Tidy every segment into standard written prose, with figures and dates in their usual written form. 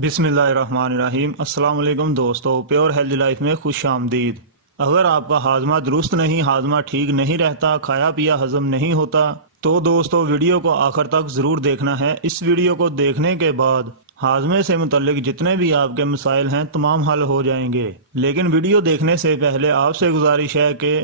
بسم اللہ الرحمن الرحیم۔ السلام علیکم دوستو، پیور ہیلتھی لائف میں خوش آمدید۔ اگر آپ کا ہاضمہ درست نہیں، ہاضمہ ٹھیک نہیں رہتا، کھایا پیا ہضم نہیں ہوتا تو دوستو ویڈیو کو آخر تک ضرور دیکھنا ہے۔ اس ویڈیو کو دیکھنے کے بعد ہاضمے سے متعلق جتنے بھی آپ کے مسائل ہیں تمام حل ہو جائیں گے۔ لیکن ویڈیو دیکھنے سے پہلے آپ سے گزارش ہے کہ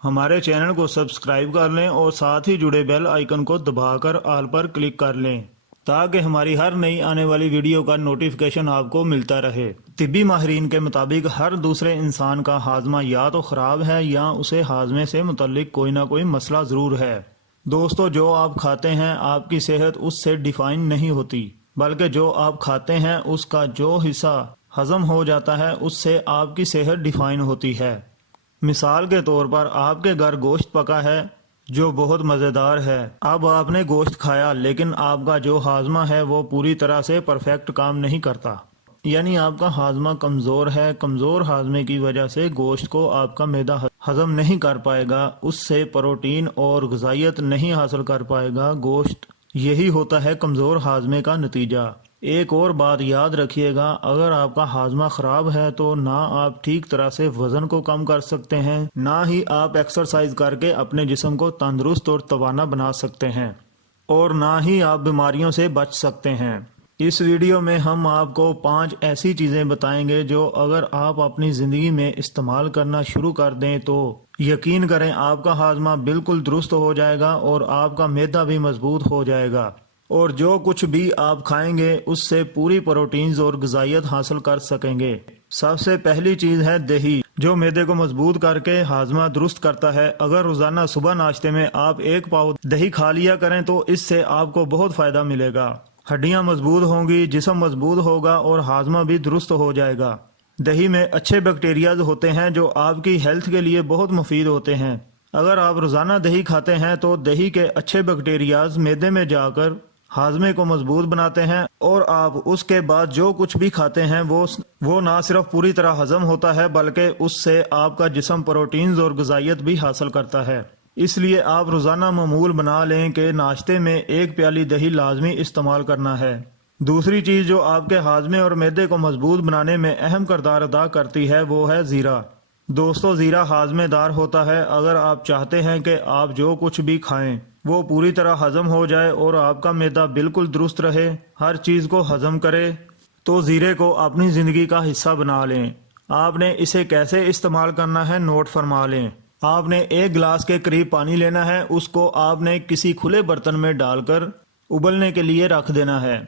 ہمارے چینل کو سبسکرائب کر لیں اور ساتھ ہی جڑے بیل آئیکن کو دبا کر آل پر کلک کر لیں تاکہ ہماری ہر نئی آنے والی ویڈیو کا نوٹیفیکیشن آپ کو ملتا رہے۔ طبی ماہرین کے مطابق ہر دوسرے انسان کا ہاضمہ یا تو خراب ہے یا اسے ہاضمے سے متعلق کوئی نہ کوئی مسئلہ ضرور ہے۔ دوستو جو آپ کھاتے ہیں آپ کی صحت اس سے ڈیفائن نہیں ہوتی، بلکہ جو آپ کھاتے ہیں اس کا جو حصہ ہضم ہو جاتا ہے اس سے آپ کی صحت ڈیفائن ہوتی ہے۔ مثال کے طور پر آپ کے گھر گوشت پکا ہے جو بہت مزیدار ہے۔ اب آپ نے گوشت کھایا لیکن آپ کا جو ہاضمہ ہے وہ پوری طرح سے پرفیکٹ کام نہیں کرتا، یعنی آپ کا ہاضمہ کمزور ہے۔ کمزور ہاضمے کی وجہ سے گوشت کو آپ کا معدہ ہضم نہیں کر پائے گا، اس سے پروٹین اور غذائیت نہیں حاصل کر پائے گا گوشت۔ یہی ہوتا ہے کمزور ہاضمے کا نتیجہ۔ ایک اور بات یاد رکھیے گا، اگر آپ کا ہاضمہ خراب ہے تو نہ آپ ٹھیک طرح سے وزن کو کم کر سکتے ہیں، نہ ہی آپ ایکسرسائز کر کے اپنے جسم کو تندرست اور توانا بنا سکتے ہیں، اور نہ ہی آپ بیماریوں سے بچ سکتے ہیں۔ اس ویڈیو میں ہم آپ کو 5 ایسی چیزیں بتائیں گے جو اگر آپ اپنی زندگی میں استعمال کرنا شروع کر دیں تو یقین کریں آپ کا ہاضمہ بالکل درست ہو جائے گا اور آپ کا معدہ بھی مضبوط ہو جائے گا، اور جو کچھ بھی آپ کھائیں گے اس سے پوری پروٹینز اور غذائیت حاصل کر سکیں گے۔ سب سے پہلی چیز ہے دہی، جو معدے کو مضبوط کر کے ہاضمہ درست کرتا ہے۔ اگر روزانہ صبح ناشتے میں آپ 1 پاؤ دہی کھا لیا کریں تو اس سے آپ کو بہت فائدہ ملے گا۔ ہڈیاں مضبوط ہوں گی، جسم مضبوط ہوگا اور ہاضمہ بھی درست ہو جائے گا۔ دہی میں اچھے بیکٹیریاز ہوتے ہیں جو آپ کی ہیلتھ کے لیے بہت مفید ہوتے ہیں۔ اگر آپ روزانہ دہی کھاتے ہیں تو دہی کے اچھے بیکٹیریاز معدے میں جا کر ہاضمے کو مضبوط بناتے ہیں، اور آپ اس کے بعد جو کچھ بھی کھاتے ہیں وہ نہ صرف پوری طرح ہضم ہوتا ہے بلکہ اس سے آپ کا جسم پروٹینز اور غذائیت بھی حاصل کرتا ہے۔ اس لیے آپ روزانہ معمول بنا لیں کہ ناشتے میں 1 پیالی دہی لازمی استعمال کرنا ہے۔ دوسری چیز جو آپ کے ہاضمے اور معدے کو مضبوط بنانے میں اہم کردار ادا کرتی ہے وہ ہے زیرہ۔ دوستو زیرہ ہاضمے دار ہوتا ہے۔ اگر آپ چاہتے ہیں کہ آپ جو کچھ بھی کھائیں وہ پوری طرح ہضم ہو جائے اور آپ کا معدہ بالکل درست رہے، ہر چیز کو ہضم کرے، تو زیرے کو اپنی زندگی کا حصہ بنا لیں۔ آپ نے اسے کیسے استعمال کرنا ہے نوٹ فرما لیں۔ آپ نے 1 گلاس کے قریب پانی لینا ہے، اس کو آپ نے کسی کھلے برتن میں ڈال کر ابلنے کے لیے رکھ دینا ہے۔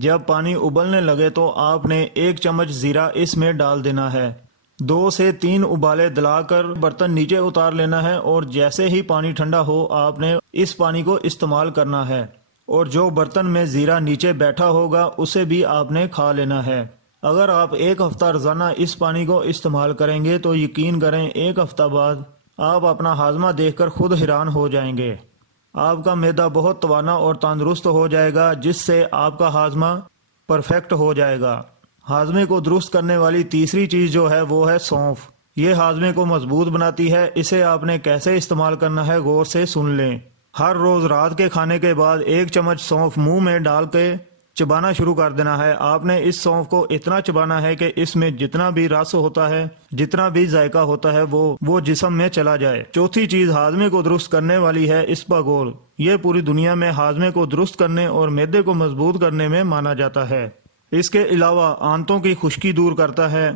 جب پانی ابلنے لگے تو آپ نے 1 چمچ زیرہ اس میں ڈال دینا ہے۔ 2 سے 3 ابالے دلا کر برتن نیچے اتار لینا ہے، اور جیسے ہی پانی ٹھنڈا ہو آپ نے اس پانی کو استعمال کرنا ہے، اور جو برتن میں زیرہ نیچے بیٹھا ہوگا اسے بھی آپ نے کھا لینا ہے۔ اگر آپ 1 ہفتہ روزانہ اس پانی کو استعمال کریں گے تو یقین کریں 1 ہفتہ بعد آپ اپنا ہاضمہ دیکھ کر خود حیران ہو جائیں گے۔ آپ کا معدہ بہت توانا اور تندرست ہو جائے گا، جس سے آپ کا ہاضمہ پرفیکٹ ہو جائے گا۔ ہاضمے کو درست کرنے والی تیسری چیز جو ہے وہ ہے سونف۔ یہ ہاضمے کو مضبوط بناتی ہے۔ اسے آپ نے کیسے استعمال کرنا ہے غور سے سن لیں۔ ہر روز رات کے کھانے کے بعد 1 چمچ سونف منہ میں ڈال کے چبانا شروع کر دینا ہے۔ آپ نے اس سونف کو اتنا چبانا ہے کہ اس میں جتنا بھی رس ہوتا ہے، جتنا بھی ذائقہ ہوتا ہے وہ جسم میں چلا جائے۔ چوتھی چیز ہاضمے کو درست کرنے والی ہے اسپاغول۔ یہ پوری دنیا میں ہاضمے کو درست کرنے اور معدے کو مضبوط کرنے میں مانا جاتا ہے۔ اس کے علاوہ آنتوں کی خشکی دور کرتا ہے،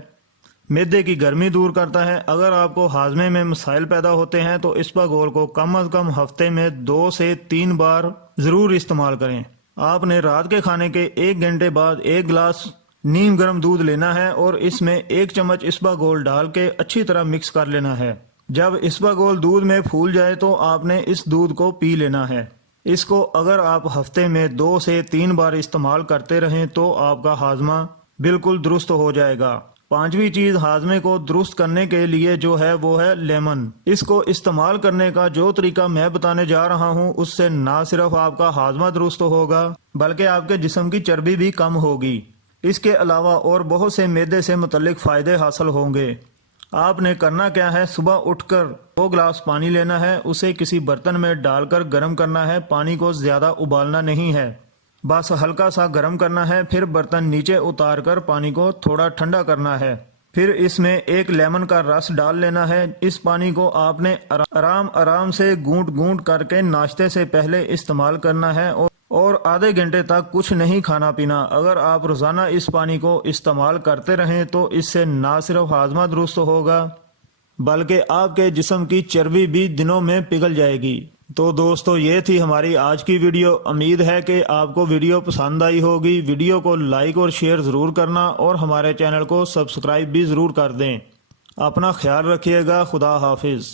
معدے کی گرمی دور کرتا ہے۔ اگر آپ کو ہاضمے میں مسائل پیدا ہوتے ہیں تو اسپاغول کو کم از کم ہفتے میں 2 سے 3 بار ضرور استعمال کریں۔ آپ نے رات کے کھانے کے 1 گھنٹے بعد 1 گلاس نیم گرم دودھ لینا ہے اور اس میں 1 چمچ اسپاغول ڈال کے اچھی طرح مکس کر لینا ہے۔ جب اسپاغول دودھ میں پھول جائے تو آپ نے اس دودھ کو پی لینا ہے۔ اس کو اگر آپ ہفتے میں 2 سے 3 بار استعمال کرتے رہیں تو آپ کا ہاضمہ بالکل درست ہو جائے گا۔ 5ویں چیز ہاضمے کو درست کرنے کے لیے جو ہے وہ ہے لیمن۔ اس کو استعمال کرنے کا جو طریقہ میں بتانے جا رہا ہوں اس سے نہ صرف آپ کا ہاضمہ درست ہوگا بلکہ آپ کے جسم کی چربی بھی کم ہوگی۔ اس کے علاوہ اور بہت سے معدے سے متعلق فائدے حاصل ہوں گے۔ آپ نے کرنا کیا ہے، صبح اٹھ کر 2 گلاس پانی لینا ہے، اسے کسی برتن میں ڈال کر گرم کرنا ہے۔ پانی کو زیادہ ابالنا نہیں ہے، بس ہلکا سا گرم کرنا ہے، پھر برتن نیچے اتار کر پانی کو تھوڑا ٹھنڈا کرنا ہے، پھر اس میں ایک لیمن کا رس ڈال لینا ہے۔ اس پانی کو آپ نے آرام سے گھونٹ گھونٹ کر کے ناشتے سے پہلے استعمال کرنا ہے اور آدھے گھنٹے تک کچھ نہیں کھانا پینا۔ اگر آپ روزانہ اس پانی کو استعمال کرتے رہیں تو اس سے نہ صرف ہاضمہ درست ہوگا بلکہ آپ کے جسم کی چربی بھی دنوں میں پگھل جائے گی۔ تو دوستو یہ تھی ہماری آج کی ویڈیو، امید ہے کہ آپ کو ویڈیو پسند آئی ہوگی۔ ویڈیو کو لائک اور شیئر ضرور کرنا اور ہمارے چینل کو سبسکرائب بھی ضرور کر دیں۔ اپنا خیال رکھیے گا، خدا حافظ۔